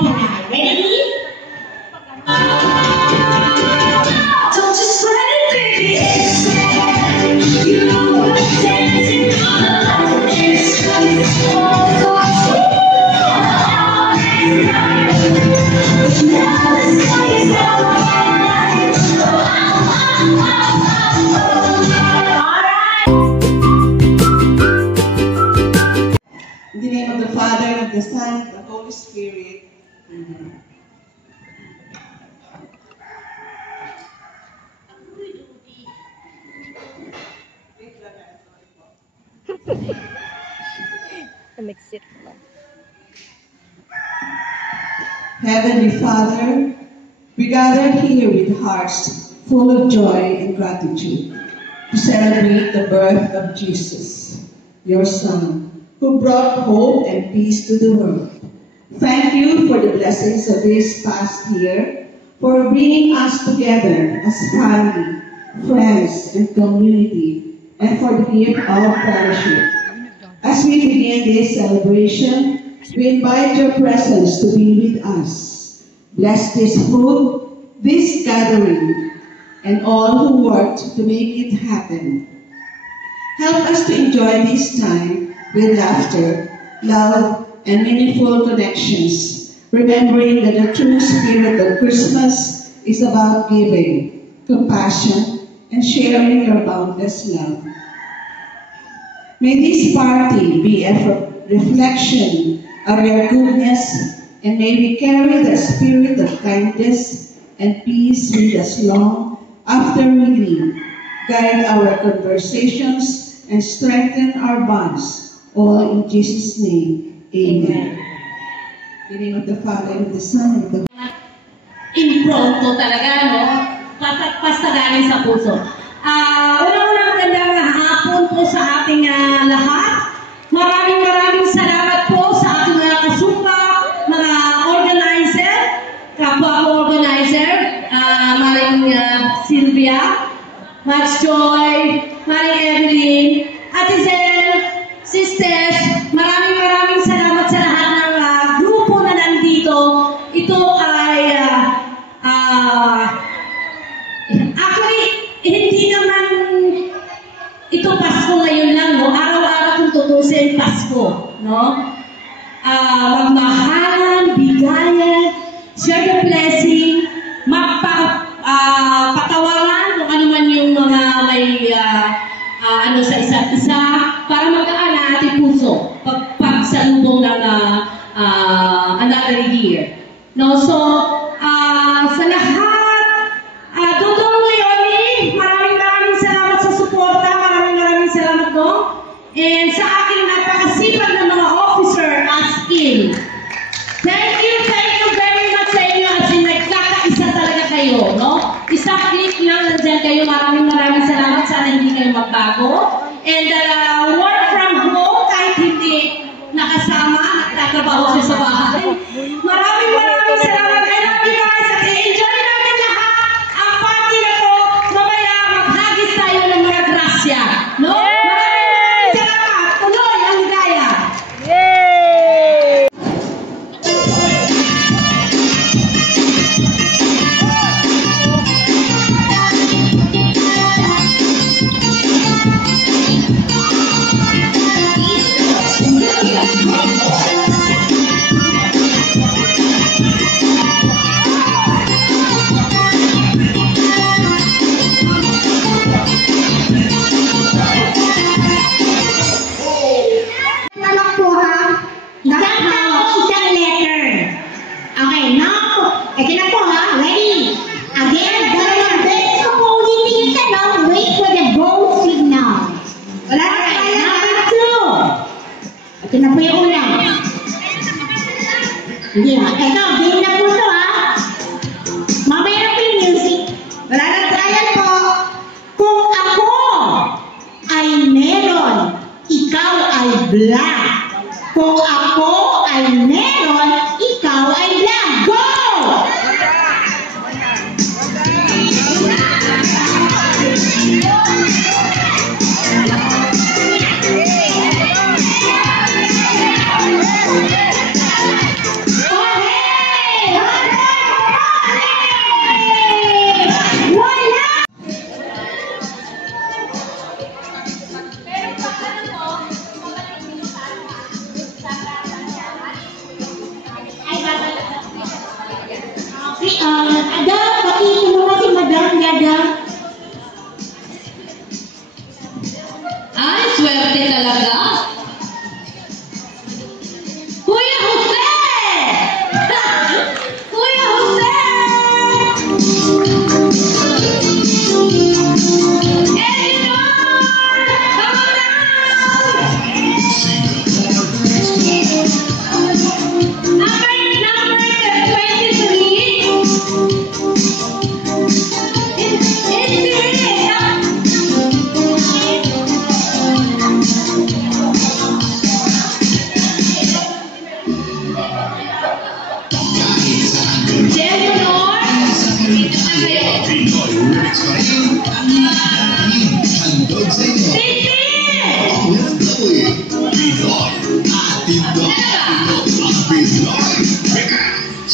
suporta na. Ready? Don't you sweat it, baby. You were dancing on the line. It's all gone. But now the sky is alright. In the name of the Father, of the Son, and the Holy Spirit. Amen. Heavenly Father, we gather here with hearts full of joy and gratitude to celebrate the birth of Jesus, your Son, who brought hope and peace to the world. Thank you for the blessings of this past year, for bringing us together as family, friends, and community, and for the gift of fellowship. As we begin this celebration, we invite your presence to be with us. Bless this food, this gathering, and all who worked to make it happen. Help us to enjoy this time with laughter, love, and meaningful connections, remembering that the true spirit of Christmas is about giving, compassion, and sharing your boundless love. May this party be a reflection of your goodness, and may we carry the spirit of kindness and peace with us long after we leave, guide our conversations, and strengthen our bonds, all in Jesus' name. Amen. In the name of the Father, and of the Son, and of the Impronto talaga, no? Basta galing sa puso. Unang-unang magandang hapon po sa ating lahat. Maraming salamat po sa ating mga kasumba, mga organizer, kapwa organizer, Maring Sylvia, Max Joy, Maring Evelyn, Ate Zel, sisters, maraming salamat sa lahat ng grupo na nandito. Ito ay actually, hindi naman ito Pasko ngayon lang, no? Araw-araw kung tutusin Pasko, no? Magmahalan, bigayan, share the blessing, patawaran kung ano man yung mga may ano sa isa't isa, para magaan ang ating puso pagsalubong ng another year. No? So, sa lahat, Dodong Leonie, maraming salamat sa suporta, maraming salamat no? And sa aking napakasipag na mga officer as in. Thank you very much sa inyo as in nagkakaisa talaga kayo, no? Isang click lang nandyan kayo, maraming salamat, sana hindi kayo magbago. And work from home, kahit hindi nakasama, nagtatrabaho kayo sa bahay. Maraming salamat. I love you guys. At enjoy namin lahat ang party na to. Mamaya maghagis tayo ng mga grasya. No? Maraming salamat. Tuloy ang ligaya. Ito na po yung una. Hindi ha. Ito, game na po ito ha. Mamaya na po yung music. Wala na trial po. Kung ako ay meron, ikaw ay black. Kung ako ay meron, ikaw ay black. Go! Oh, hey! Jem Honor, dito ka kayo. Pinoy Remix pa rin ang handog sa inyo. OFW, Pinoy, atin do, ang Pinoy Remix.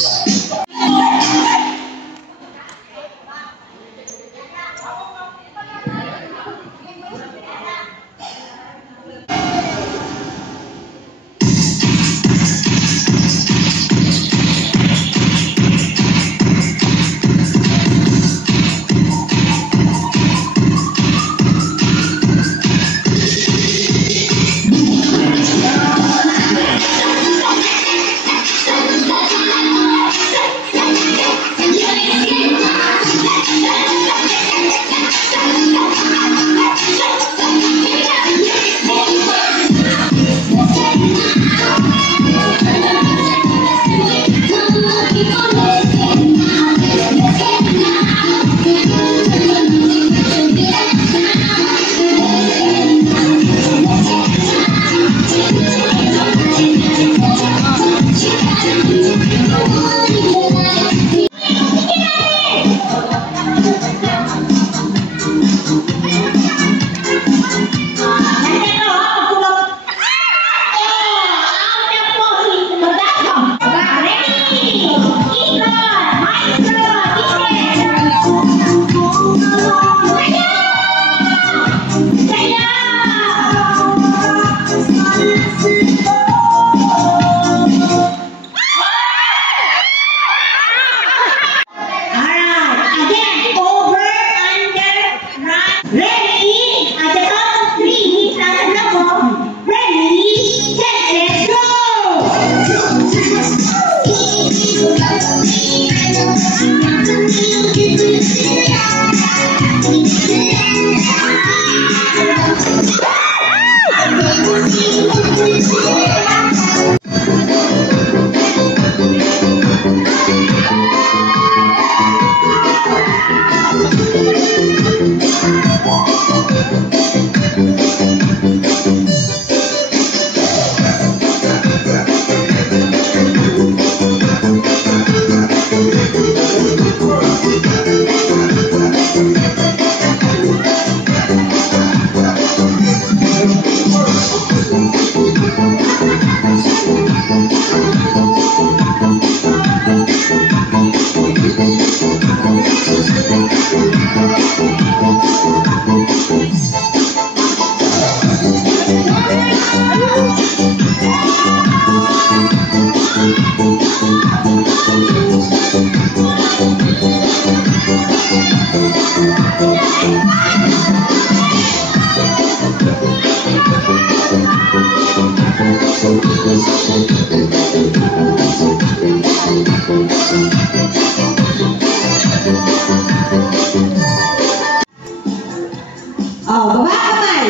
Oh, baba kamay.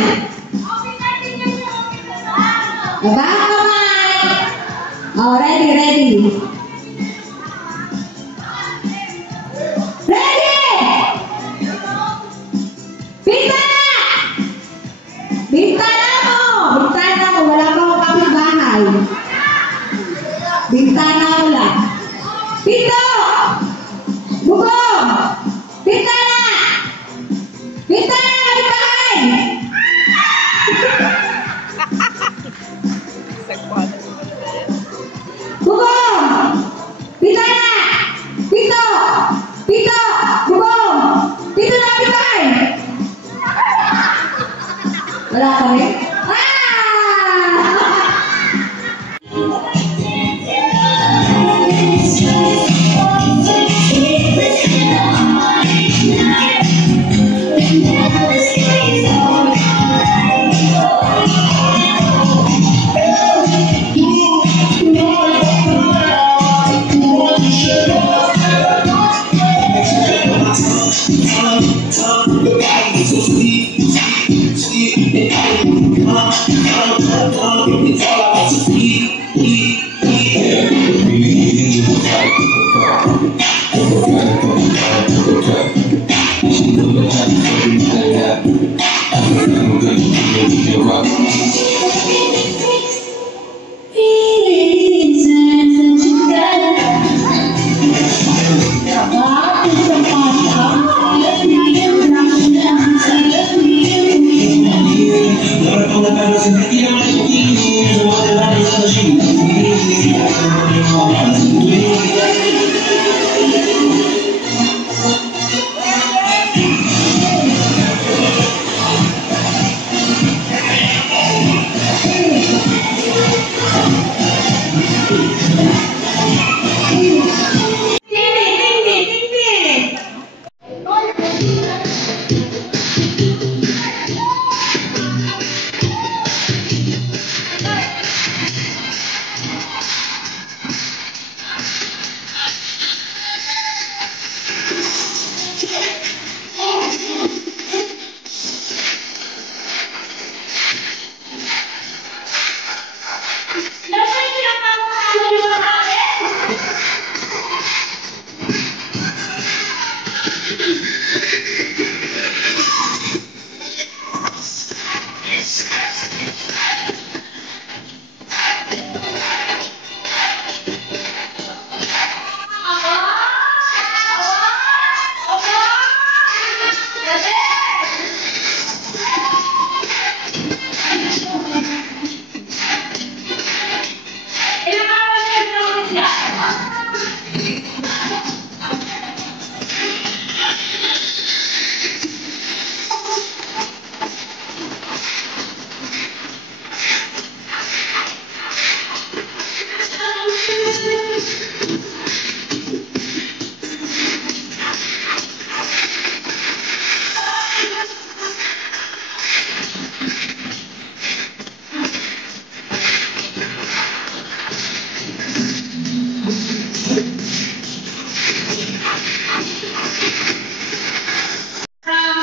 Baba kamay. Oh, ready, ready. Ready! Bintana! Bintana mo! Bintana mo, wala pa akong kapitbahay. Bintana mo lang. Pinto! Bubong! Bintana! Bintana! Kapitbahay! Bubong! Bintana! Pinto! Pinto! Bubong! Pinto na kapitbahay! Wala ka rin? Yeah.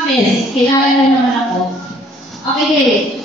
Promise, kilala na naman ako. Okay,